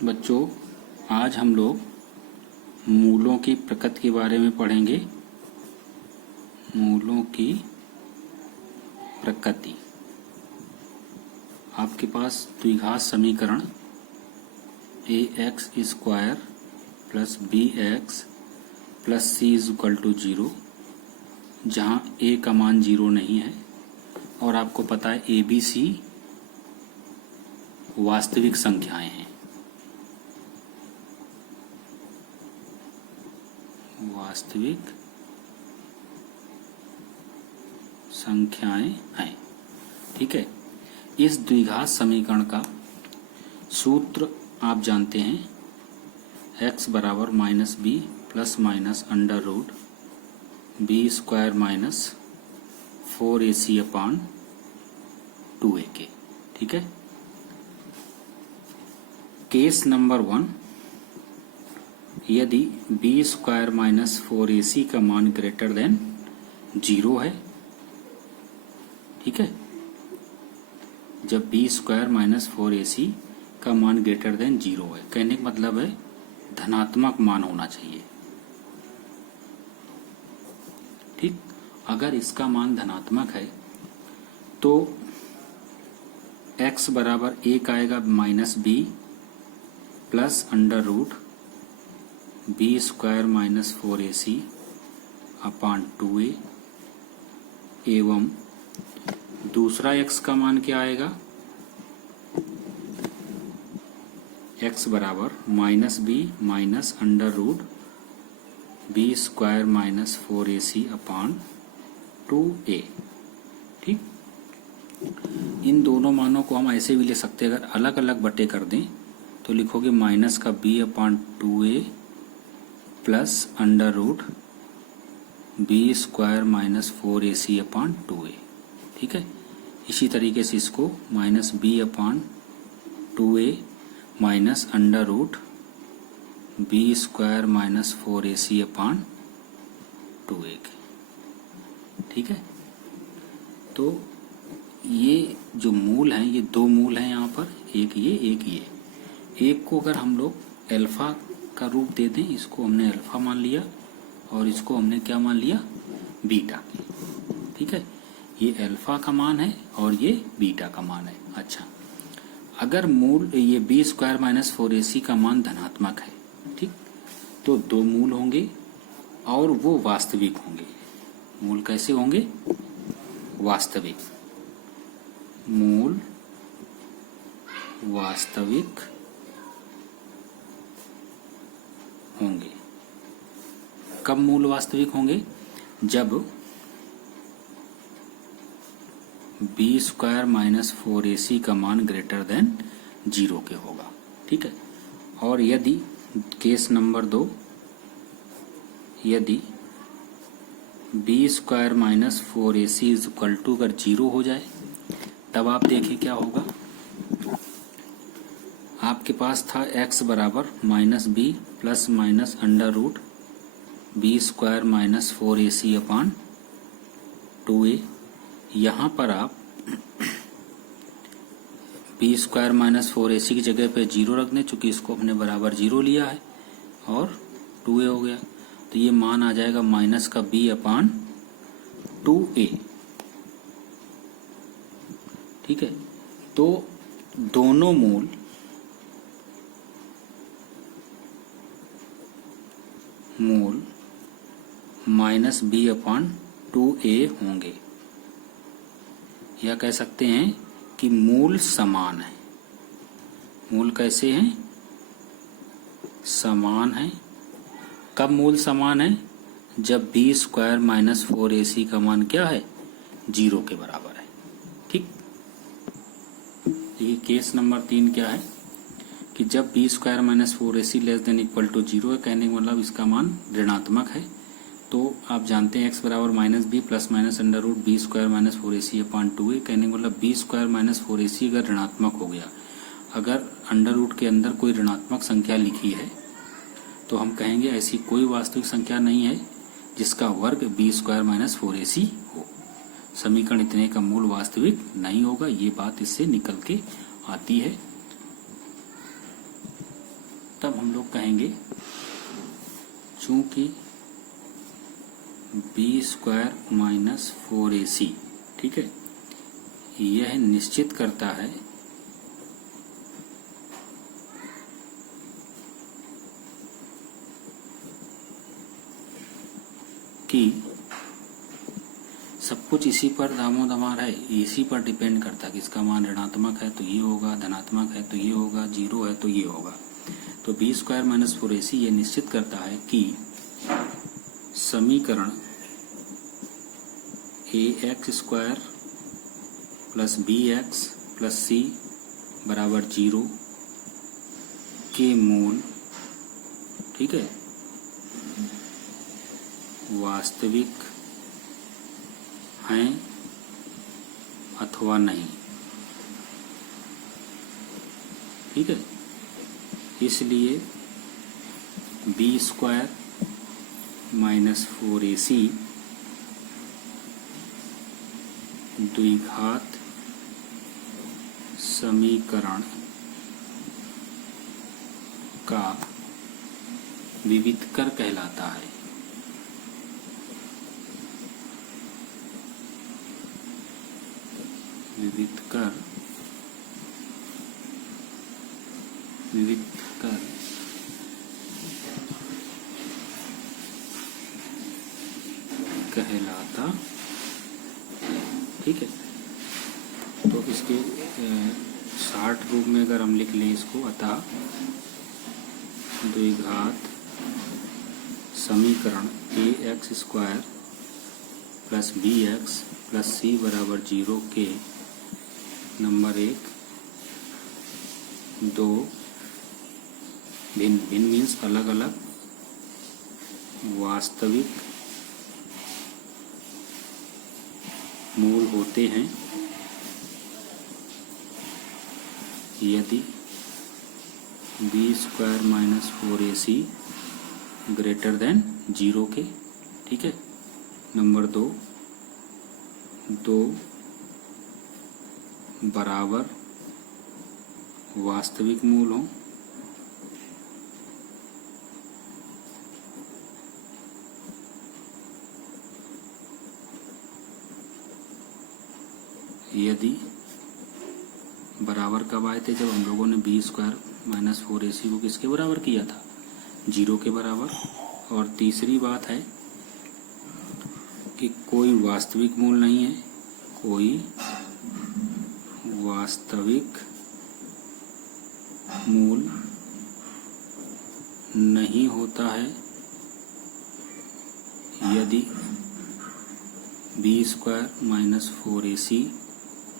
बच्चों, आज हम लोग मूलों की प्रकृति के बारे में पढ़ेंगे। मूलों की प्रकृति। आपके पास द्विघात समीकरण ax square plus bx plus c is equal to 0, जहाँ a का मान 0 नहीं है और आपको पता है ABC वास्तविक संख्याएं हैं। वास्तविक संख्याएं हैं, ठीक है। इस द्विघात समीकरण का सूत्र आप जानते हैं, x बराबर minus B plus minus under root B square minus 4ac upon 2ak, ठीक है। केस नंबर 1, यदि बी स्क्वायर माइनस 4ac का मान ग्रेटर देन 0 है, ठीक है। जब बी स्क्वायर माइनस 4ac का मान ग्रेटर देन 0 है, कहने का मतलब है धनात्मक मान होना चाहिए, ठीक। अगर इसका मान धनात्मक है तो x बराबर 1 आएगा minus B plus under root B square minus 4ac upon 2a, एवं दूसरा x का मान क्या आएगा, x बराबर minus B minus under root B square minus 4ac upon 2a, ठीक। इन दोनों मानों को हम ऐसे भी ले सकते हैं, अगर अलग अलग बटे कर दें तो लिखोगे माइनस का b upon 2a plus under root B square minus 4ac upon 2a, ठीक है। इसी तरीके से इसको minus B upon 2a minus under root B square minus 4ac upon 2a, ठीक है। तो ये जो मूल हैं, ये दो मूल हैं यहाँ पर, एक ये एक ये। एक को अगर हम लोग अल्फा का रूप दे दें, इसको हमने अल्फा मान लिया और इसको हमने क्या मान लिया, बीटा, ठीक है। ये अल्फा का मान है और ये बीटा का मान है। अच्छा, अगर मूल ये बी स्क्वायर माइनस 4ac का मान धनात्मक है, ठीक, तो दो मूल होंगे और वो वास्तविक होंगे। मूल कैसे होंगे, वास्तविक। मूल वास्तविक होंगे। कब मूल वास्तविक होंगे, जब बी स्क्वायर माइनस 4ac का मान ग्रेटर देन 0 के होगा, ठीक है। और यदि केस नंबर 2, यदि B square minus 4ac is equal to अगर 0 हो जाए, तब आप देखें क्या होगा। आपके पास था x बराबर minus B plus minus under root B square minus 4ac upon 2a। यहाँ पर आप बी स्क्वायर माइनस 4ac की जगह पे 0 रख दें, चूंकि इसको हमने बराबर 0 लिया है और 2a हो गया, तो ये मान आ जाएगा माइनस का b अपान 2a, ठीक है। तो दोनों मूल माइनस बी अपान 2a होंगे, या कह सकते हैं कि मूल समान है। मूल कैसे हैं, समान है। कब मूल समान है, जब बी स्क्वायर माइनस 4ac का मान क्या है, 0 के बराबर है, ठीक। ये केस नंबर 3 क्या है कि जब B square minus 4ac less than equal to 0 है, कहने का मतलब इसका मान ऋणात्मक है। तो आप जानते हैं x बराबर minus B plus minus under root B square minus 4ac upon 2a, कहने का मतलब बी स्क्वायर माइनस 4ac अगर ऋणात्मक हो गया, अगर अंडर रूट के अंदर कोई ऋणात्मक संख्या लिखी है तो हम कहेंगे ऐसी कोई वास्तविक संख्या नहीं है जिसका वर्ग बी स्क्वायर माइनस 4ac हो। समीकरण इतने का मूल वास्तविक नहीं होगा, ये बात इससे निकल के आती है। तब हम लोग कहेंगे चूंकि बी स्क्वायर माइनस 4ac, ठीक है, यह निश्चित करता है कि सब कुछ इसी पर दामोदमार है, इसी पर डिपेंड करता है कि इसका मान ऋणात्मक है तो ये होगा, धनात्मक है तो ये होगा, जीरो है तो ये होगा। तो बी स्क्वायर माइनस 4ac ये निश्चित करता है कि समीकरण ax square plus bx plus c बराबर 0 के मूल, ठीक है, वास्तविक हैं अथवा नहीं, ठीक है। इसलिए बी स्क्वायर माइनस 4ac द्विघात समीकरण का विविधकर कहलाता है। विविधकर कहलाता है, ठीक है। तो इसके शॉर्ट रूप में अगर हम लिख लें इसको, अतः द्विघात समीकरण ax square plus bx plus c बराबर 0 के नंबर 1 2 भिन्न भिन्न मीन्स अलग अलग वास्तविक मूल होते हैं यदि B square minus 4ac greater than 0 के, ठीक है। नंबर 2 बराबर वास्तविक मूल हों, यदि बराबर कब आए थे, जब हम लोगों ने बी स्क्वायर माइनस 4ac को किसके बराबर किया था, 0 के बराबर। और तीसरी बात है कि कोई वास्तविक मूल नहीं है, कोई वास्तविक मूल नहीं होता है यदि B square minus 4ac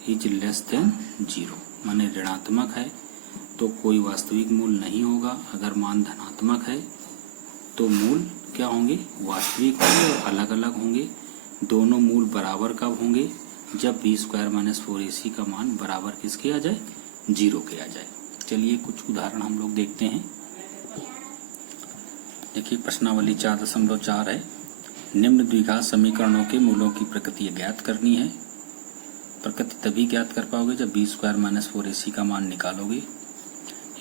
is less than 0, माने ऋणात्मक है तो कोई वास्तविक मूल नहीं होगा। अगर मान धनात्मक है तो मूल क्या होंगे, वास्तविक होंगे और अलग अलग होंगे। दोनों मूल बराबर कब होंगे, जब बी स्क्वायर माइनस 4ac का मान बराबर किसके आ जाए, 0 के आ जाए। चलिए कुछ उदाहरण हम लोग देखते हैं। देखिए प्रश्नावली 4.4 है, निम्न द्विघात समीकरणों के मूलों की प्रकृति ज्ञात करनी है। प्रकृति तभी ज्ञात कर पाओगे जब बी स्क्वायर माइनस 4ac का मान निकालोगे।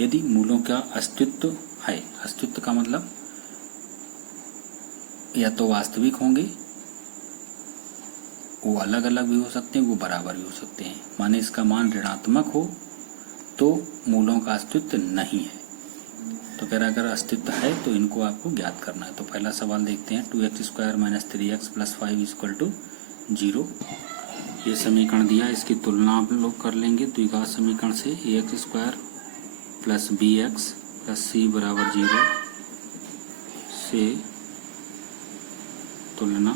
यदि मूलों का अस्तित्व है, अस्तित्व का मतलब या तो वास्तविक होंगे, वो अलग अलग भी हो सकते हैं, वो बराबर भी हो सकते हैं। माने इसका मान ऋणात्मक हो तो मूलों का अस्तित्व नहीं है। तो कह रहा अगर अस्तित्व है तो इनको आपको ज्ञात करना है। तो पहला सवाल देखते हैं, 2x square minus 3x plus 5 equal to 0। ये समीकरण दिया, इसकी तुलना आप लोग कर लेंगे द्विघात समीकरण से, ax square plus bx plus c बराबर 0 से तुलना।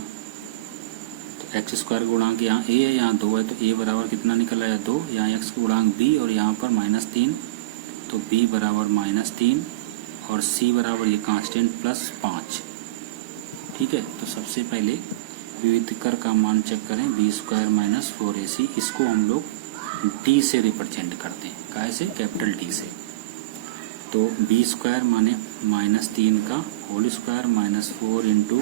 तो एक्स स्क्वायर गुणांक यहाँ a है, यहाँ 2 है, तो a बराबर कितना निकल आया 2, यहाँ x गुणांक b और यहाँ पर -3, तो b बराबर -3 और c बराबर ये कांस्टेंट प्लस 5, ठीक है। तो सबसे पहले विविधकर का मान चेक करें, बी स्क्वायर माइनस 4ac, इसको हम लोग d से रिप्रेजेंट करते हैं, कैसे, कैपिटल D से। तो बी स्क्वायर माने -3 का whole square minus 4 into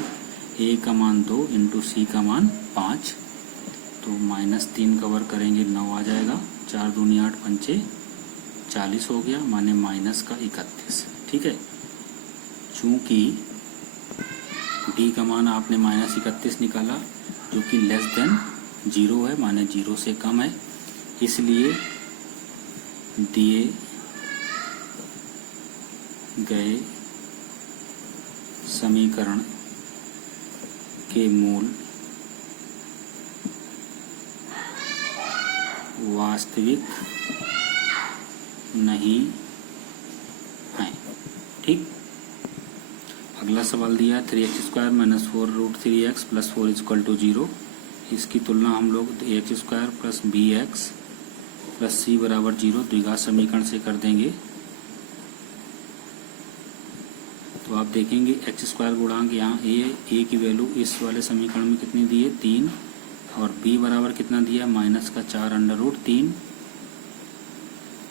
a का मान 2 इंटू c का मान 5, तो -3 कवर करेंगे 9 आ जाएगा, 4 दूनी 8 पंचे 40 हो गया, माने माइनस का 31, ठीक है। चूंकि d का मान आपने -31 निकाला जो कि लेस देन 0 है, माने 0 से कम है, इसलिए दिए गए समीकरण के मूल वास्तविक नहीं हैं। ठीक। अगला सवाल दिया है 3x² - 4√3x + 4 = 0। इसकी तुलना हम लोग ax² + bx + c = 0 द्विघात समीकरण से कर देंगे। तो आप देखेंगे x² गुणांक यहाँ a की वैल्यू इस वाले समीकरण में कितनी दी है 3, और b बराबर कितना दिया है -4√3,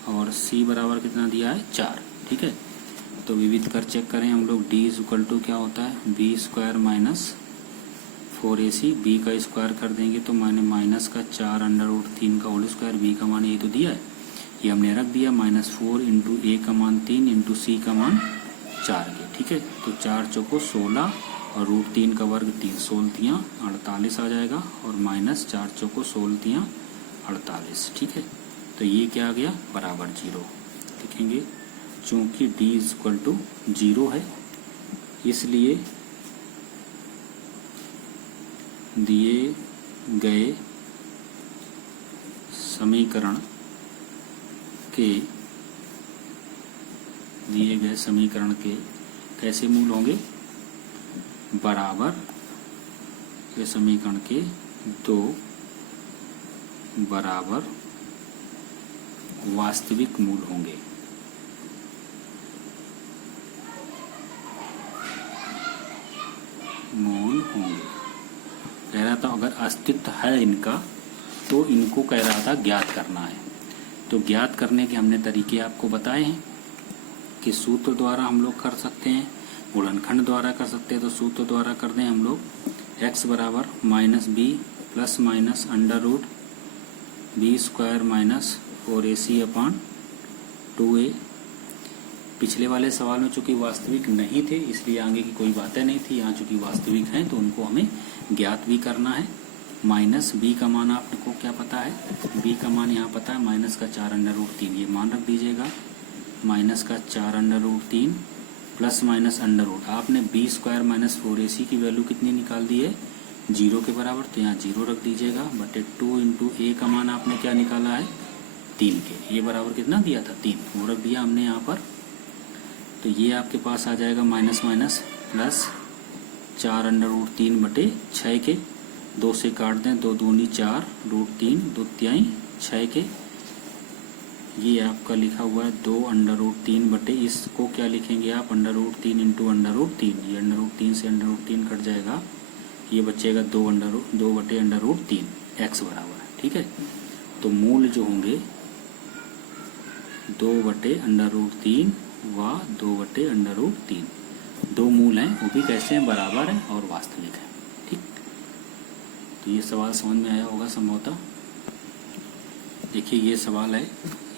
और c बराबर कितना दिया है 4। ठीक है। तो विविध कर चेक करें हम लोग। d = क्या होता है b² - 4ac, b का स्क्वायर कर देंगे तो -4√3 का होल स्क्वायर, b का मान ये तो दिया है, ये हमने रख दिया -4 × a का मान 3 × c का मान 4 के। ठीक है। तो 4 चौको 16 और √3 का वर्ग 3, 16 48 आ जाएगा, और -4 चौको 16 48। ठीक है। तो ये क्या आ गया बराबर 0। लिखेंगे चूंकि d = 0 है, इसलिए दिए गए समीकरण के कैसे मूल होंगे, बराबर के समीकरण के 2 बराबर वास्तविक मूल होंगे। कह रहा था अगर अस्तित्व है इनका तो इनको कह रहा था ज्ञात करना है। तो ज्ञात करने के हमने तरीके आपको बताए हैं कि सूत्र द्वारा हम लोग कर सकते हैं, गुणनखंड द्वारा कर सकते हैं। तो सूत्र द्वारा कर दें हम लोग x बराबर -b + √b² - 4ac/2a। पिछले वाले सवाल में चूंकि वास्तविक नहीं थे इसलिए आगे की कोई बातें नहीं थी। यहाँ चूंकि वास्तविक हैं तो उनको हमें ज्ञात भी करना है। -b का मान आपको क्या पता है, b का मान यहाँ पता है -4√3, ये मान रख दीजिएगा -4√3 ± आपने b² - 4ac की वैल्यू कितनी निकाल दी है 0 के बराबर, तो यहाँ 0 रख दीजिएगा, बटे 2 × a का मान आपने क्या निकाला है 3 के, ये बराबर कितना दिया था 3, वो रख दिया हमने यहाँ पर। तो ये आपके पास आ जाएगा -4√3 बटे 6 के, 2 से काट दें, 2 दूनी 4, √3 2 तिहाई 6 के, ये आपका लिखा हुआ है 2√3 बटे, इसको क्या लिखेंगे आप √3 × √3, ये √3 से √3 कट जाएगा, ये बचेगा 2 बटे √3 x बराबर। ठीक है। तो मूल जो होंगे 2 बटे √3 व 2 बटे √3, 2 मूल हैं, वो भी कैसे हैं बराबर हैं और वास्तविक हैं। ठीक। तो ये सवाल समझ में आया होगा संभवतः। देखिए ये सवाल है,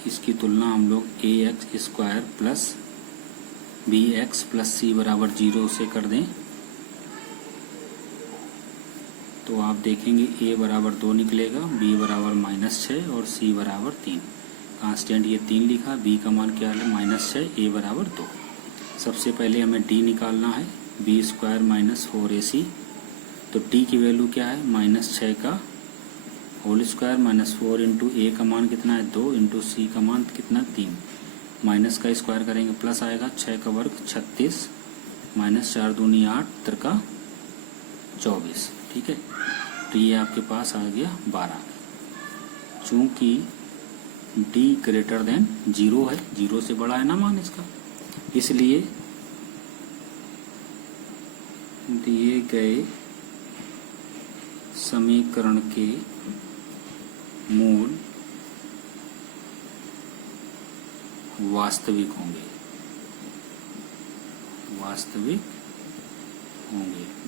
इसकी तुलना हम लोग ax² + bx + c = 0 से कर दें तो आप देखेंगे a बराबर 2 निकलेगा, b बराबर -6 और c बराबर 3। कांस्टेंट ये 3 लिखा, b का मान क्या है -6, a बराबर 2। सबसे पहले हमें d निकालना है, b² - 4ac। तो d की वैल्यू क्या है -6 का होल स्क्वायर -4 × a का मान कितना है 2 × c का मान कितना 3, माइनस का स्क्वायर करेंगे प्लस आएगा, 6 का वर्ग 36, -4 दूनी 8, त्रिका 24। ठीक है। तो ये आपके पास आ गया 12। चूंकि d > 0 है, 0 से बड़ा है ना मान इसका, इसलिए दिए गए समीकरण के मूल वास्तविक होंगे।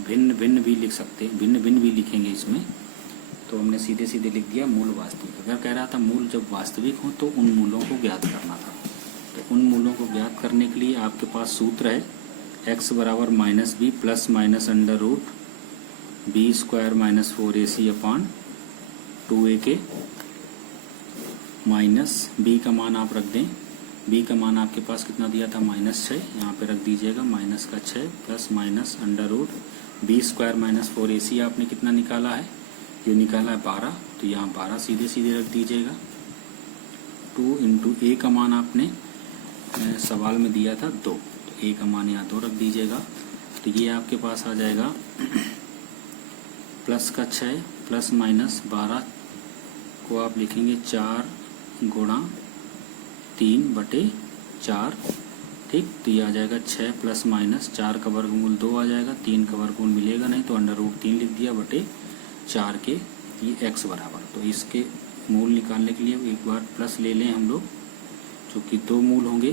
भिन्न भिन्न भी लिख सकते, भिन्न भिन्न भी लिखेंगे इसमें, तो हमने सीधे सीधे लिख दिया मूल वास्तविक। अगर कह रहा था मूल जब वास्तविक हो तो उन मूलों को ज्ञात करना था, तो उन मूलों को ज्ञात करने के लिए आपके पास सूत्र है x बराबर minus B plus minus under root B square minus 4ac upon 2a के माइनस b का मान आप रख दें। b का मान आपके पास कितना दिया था -6, यहाँ पे रख दीजिएगा माइनस का 6 plus minus under root B square minus 4ac आपने कितना निकाला है, ये निकाला है 12, तो यहाँ 12 सीधे सीधे रख दीजिएगा। 2 इंटू ए का मान आपने सवाल में दिया था 2, तो ए का मान यहाँ 2 रख दीजिएगा। तो ये आपके पास आ जाएगा प्लस का 6 प्लस माइनस 12 को आप लिखेंगे 4 गुणा 3/4, ठीक। तो ये आ जाएगा 6 प्लस माइनस 4 का वर्गमूल 2 आ जाएगा, 3 का वर्गमूल मिलेगा नहीं तो अंडर रूट 3 लिख दिया बटे 4 के ये x बराबर। तो इसके मूल निकालने के लिए एक बार प्लस ले लें हम लोग, चूँकि 2 मूल होंगे,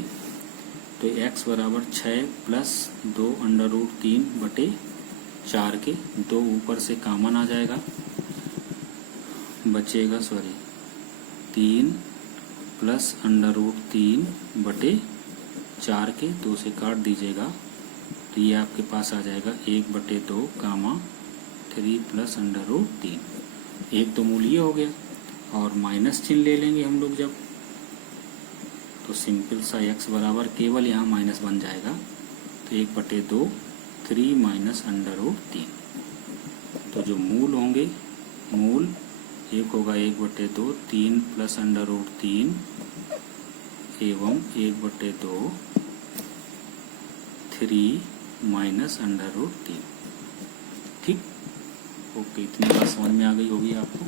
तो x बराबर 6 प्लस 2 अंडर रूट 3 बटे 4 के 2 ऊपर से कॉमन आ जाएगा, बचेगा 3 प्लस अंडर रूट 3 बटे 4 के 2 से काट दीजिएगा, तो ये आपके पास आ जाएगा 1/2 कामा 3 प्लस अंडर रूट 3। एक तो मूल ये हो गया, और माइनस चिन्ह ले लेंगे हम लोग जब, तो सिंपल सा x बराबर केवल यहाँ माइनस बन जाएगा, तो 1/2 3 माइनस अंडर रूट 3। तो जो मूल होंगे, मूल एक होगा 1/2 3 प्लस अंडर रूट 3 एवं 1/2 3 माइनस अंडर रूट 3, ठीक। ओके, इतनी बात समझ में आ गई होगी आपको।